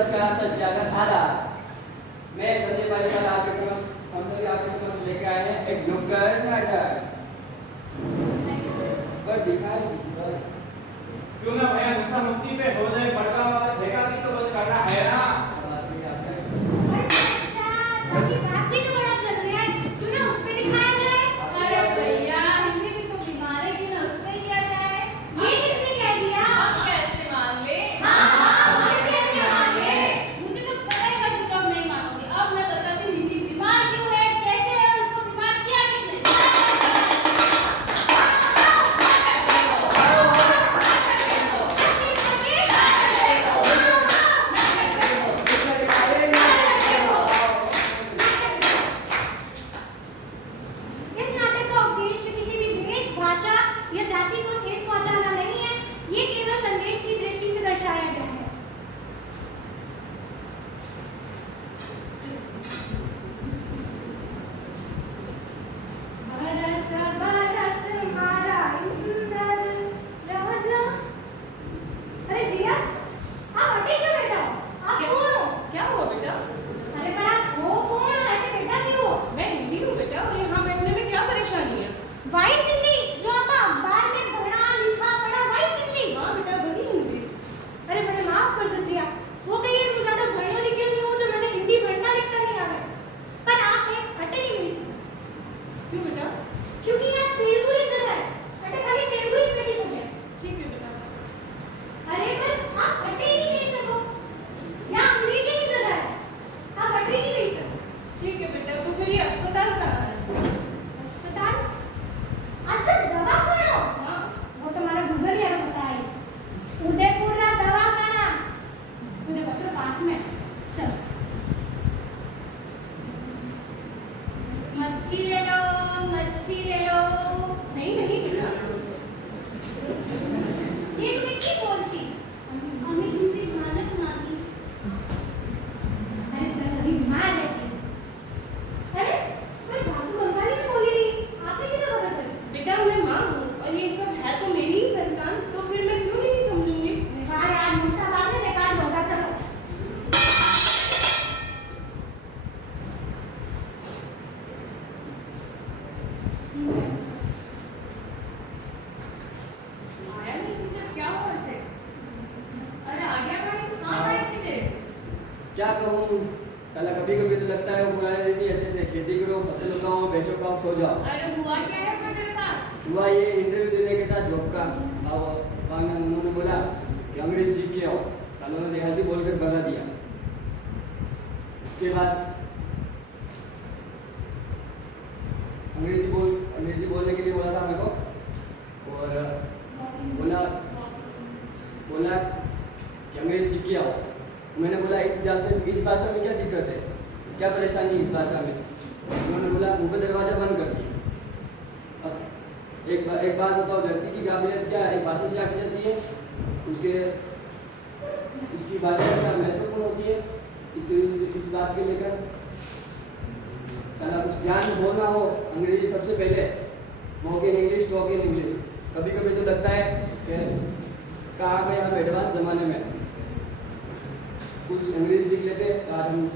नमस्कार, सत श्री अकाल, आदाब। मैं संजय पालीवाल आपके समक्ष लेके आए हैं एक नुक्कड़ नाटक। पर दिखाई किसी पर क्यों ना भैया गुस्सा मुक्ति पे हो जाए, बड़का वाला ठेका भी तो बंद करना है ना। मच्छी ले लो। नहीं नहीं बेटा, ये तुम्हें की बोलची? हमें हिंदी जानत नाही। अरे चल अभी मार देते। अरे पर बात बंगाली में बोली नहीं, आपने किधर बोला था? बेटा मैं माँ हूँ और ये सब है तो मेरी ही संतान, तो फिर मैं क्यों नहीं समझूंगी? वाह यार, मुझसे बात में बेकार होगा। चलो क्या कहूँ, साला कभी-कभी तो लगता है वो पुराने दिन ही अच्छे थे। खेती करो, फसल उगाओ, बेचो, खाओ, सो जाओ। अरे हुआ क्या है अपना तेरे साथ? हुआ ये इंटरव्यू देने के था जॉब का। उन्होंने बोला कि अंग्रेजी सीख के आओ। सालों ने देहाती बोलकर भगा दिया। उसके बाद अंग्रेजी बोलने के लिए बोला था मेरे को, और बोला कि अंग्रेजी सीख के आओ। मैंने बोला इस भाषा में क्या दिक्कत है, क्या परेशानी है इस भाषा में? उन्होंने बोला मुंह पे दरवाजा बंद कर दिया। अब एक बात बताओ, व्यक्ति की काबिलियत क्या है? एक भाषा से आगे जाती है, उसकी भाषा क्या महत्वपूर्ण होती है इस बात के लेकर। साला कुछ ज्ञान बोलना हो, अंग्रेजी सबसे पहले, वॉक इन इंग्लिश। कभी कभी तो लगता है कि कहाँ गए हम एडवांस जमाने में, कुछ अंग्रेजी सीख लेते तो आज हम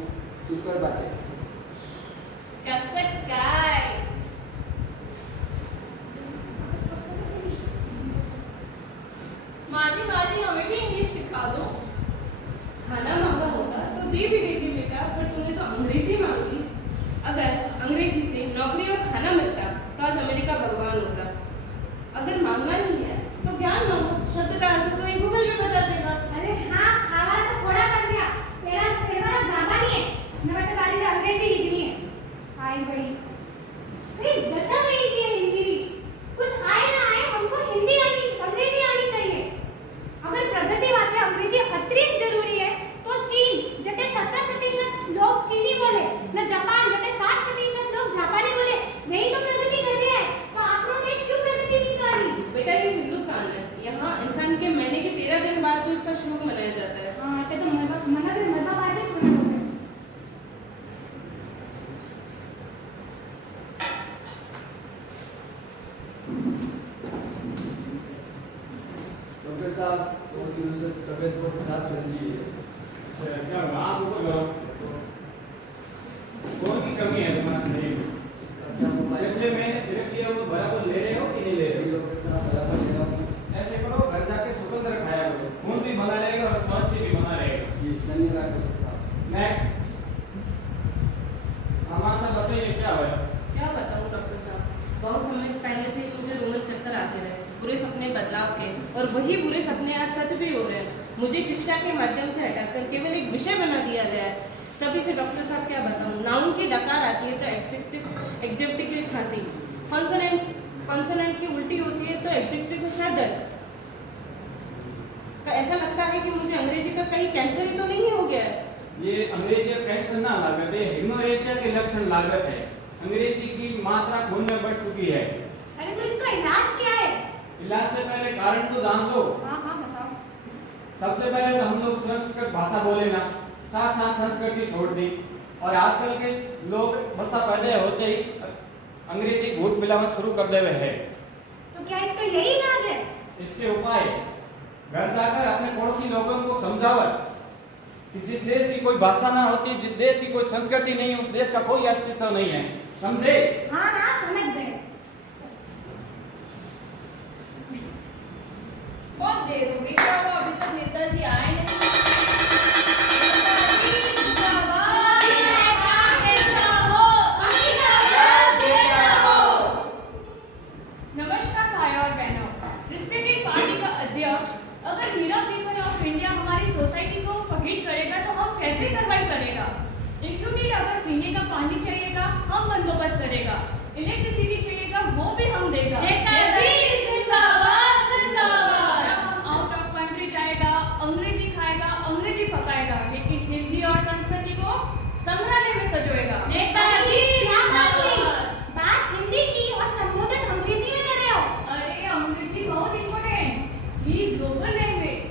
कुछ कर पाते। माजी हमें भी इंग्लिश सिखा दो। खाना मांगा होगा तो दे भी देती बेटा, पर तूने तो अंग्रेजी मांगी। अगर अंग्रेजी से नौकरी और खाना मिलता तो आज अमेरिका भगवान होता। अगर मांगना नहीं है तो ज्ञान मांगो, शब्द का अर्थ तो ये गूगल में बता देगा। अरे हाँ, खावा तो थोड़ा पड़ गया। तेरा गाना नहीं है, मैं तो वाली अंग्रेजी लिखनी है। आई बड़ी दशा नहीं की है हिंदी। कुछ आए ना आए, हमको हिंदी अंग्रेजी आनी चाहिए। अगर प्रगति वाले अंग्रेजी अतिरिक्त जरूरी है तो चीन जटे 70% लोग चीनी बोले, न जापान जटे 60% लोग जापानी बोले, वही तो प्रगति कर रहे हैं। तो अपना देश क्यों प्रगति नहीं कर रही? बेटा ये हिंदुस्तान है, यहाँ इंसान के मरने के 13 दिन बाद तो इसका शोक मनाया जाता है। हाँ, ते तो मजा बाजे सुना होगा। डॉक्टर साहब, बहुत दिनों से तबीयत बहुत खराब चल रही है। अच्छा क्या आप ऊपर करो कौन की कमी है तुम्हारे शरीर में इसका क्या उपाय इसलिए मैंने सिर्फ लिया वो बराबर ले रहे हो कि नहीं ले रहे हो डॉक्टर साहब बराबर ले रहा हूँ। ऐसे करो घर जाके चुकंदर खाया करो खून भी बना रहेगा और स्वास्थ्य भी बना रहेगा जी धन्यवाद डॉक्टर साहब। नेक्स्ट हमारा सब बताइए क्या हुआ क्या बताऊं डॉक्टर साहब, बहुत समय पहले से ही मुझे रोज चक्कर आते रहे, बुरे सपने बदलाव के, और वही बुरे सपने आज सच भी हो रहे हैं। मुझे शिक्षा के माध्यम से हटाकर केवल एक विषय बना दिया गया है। तभी से डॉक्टर साहब क्या बताऊं, नाउन की डकार आती है तो एडजेक्टिव की खांसी, कॉन्सोनेंट की उल्टी होती है तो एडजेक्टिव का सर दर्द। ऐसा लगता है कि मुझे अंग्रेजी का कहीं कैंसर ही तो नहीं हो गया है। ये अंग्रेजी कैंसर ना लागत है, हिमोरेशिया के लक्षण लागत है। अंग्रेजी की मात्रा खून में बढ़ चुकी है। अरे तो इसका इलाज क्या है? इलाज से पहले कारण तो जान लो। हाँ हाँ बताओ। सबसे पहले तो हम लोग संस्कृत भाषा बोले ना, साथ साथ संस्कृत की छोड़ दी, और आजकल के लोग बसा पैदा होते ही अंग्रेजी घूट मिलावट शुरू कर दे हुए हैं। तो क्या इसका यही इलाज है? इसके उपाय घर जाकर अपने पड़ोसी लोगों को समझावत कि जिस देश की कोई भाषा ना होती, जिस देश की कोई संस्कृति नहीं है, उस देश का कोई अस्तित्व नहीं है। समझे? हाँ हाँ समझ गए। बहुत देर हो गई, क्या हुआ अभी तक नेताजी आए नहीं? नमस्कार भाई और बहनों, रिस्पेक्टेड पार्टी का अध्यक्ष, अगर मीरा पीपल ऑफ इंडिया हमारी सोसाइटी को फकीर करेगा तो हम कैसे सर्वाइव करेगा? इंक्लूडेड अगर पीने का पानी चाहिएगा हम बंदोबस्त करेगा, इलेक्ट्रिसिटी चाहिएगा वो भी हम देगा। नेताजी जिंदाबाद जिंदाबाद। जब हम आउट ऑफ कंट्री जाएगा, अंग्रेजी खाएगा, अंग्रेजी पकाएगा, लेकिन हिंदी और संस्कृति को संग्रहालय में सजोएगा। नेताजी क्या बात हुई? जिंदाबाद। बात हिंदी की और संबोधित अंग्रेजी में कर रहे हो? अरे अंग्रेजी बहुत इम्पोर्टेंट, ये ग्लोबल लैंग्वेज।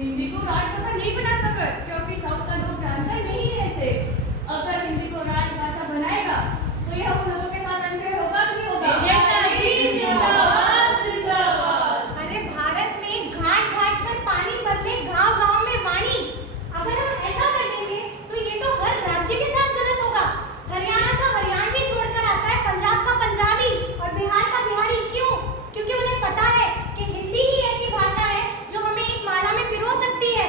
हिंदी को राजभाषा नहीं बना सकत क्योंकि साउथ का लोग जानता नहीं है इसे। अगर हिंदी को राजभाषा बनाएगा तो यह उन लोगों के साथ अनफेयर होगा कि नहीं होगा? नेताजी जिंदाबाद जिंदाबाद। अरे भारत में घाट घाट पर पानी बदले गांव गांव में वाणी। अगर हम ऐसा कर देंगे तो ये तो हर राज्य के साथ गलत होगा। हरियाणा का हरियाणवी छोड़कर आता है पंजाब का पंजाबी और बिहार का बिहारी। क्यों? क्योंकि उन्हें पता है कि हिंदी ही ऐसी भाषा है जो हमें एक माला में पिरो सकती है।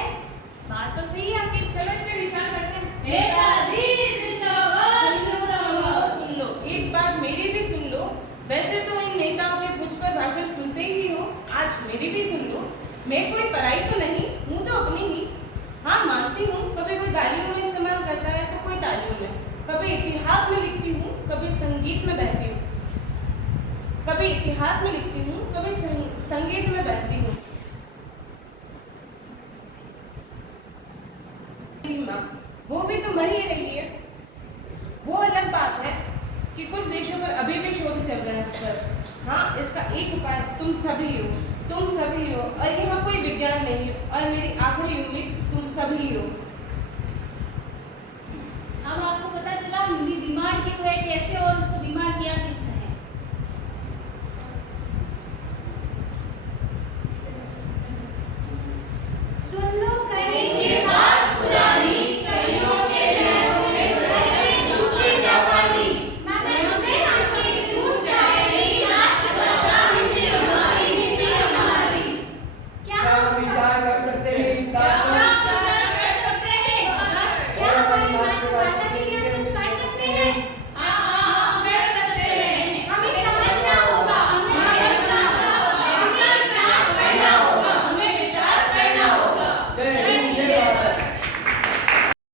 बात तो सही है आपकी, चलो इस पे विचार करते हैं। नेताजी जिंदाबाद जिंदाबाद। सुन लो, एक बात मेरी भी सुन लो। वैसे तो इन नेताओं के मुझ पर भाषण सुनते ही हो, आज मेरी भी सुन लो। मैं कोई पराई तो नहीं हूँ, तो अपनी ही। हाँ मानती हूँ, कभी कोई गालियों में इस्तेमाल करता है तो कोई तालियों में, कभी इतिहास में लिखती हूँ, कभी संगीत में बहती हूँ, कभी इतिहास में लिखती हूँ, कभी संगीत में बहती हूँ। मेरी माँ, वो भी तो मर ही रही है। वो अलग बात है कि कुछ देशों पर अभी भी शोध चल रहा है इस पर। हाँ, इसका एक उपाय तुम सभी हो, तुम सभी हो, और यहाँ कोई विज्ञान नहीं है, और मेरी आखिरी उम्मीद तुम सभी हो। अब आपको पता चला हिंदी बीमार क्यों है, कैसे और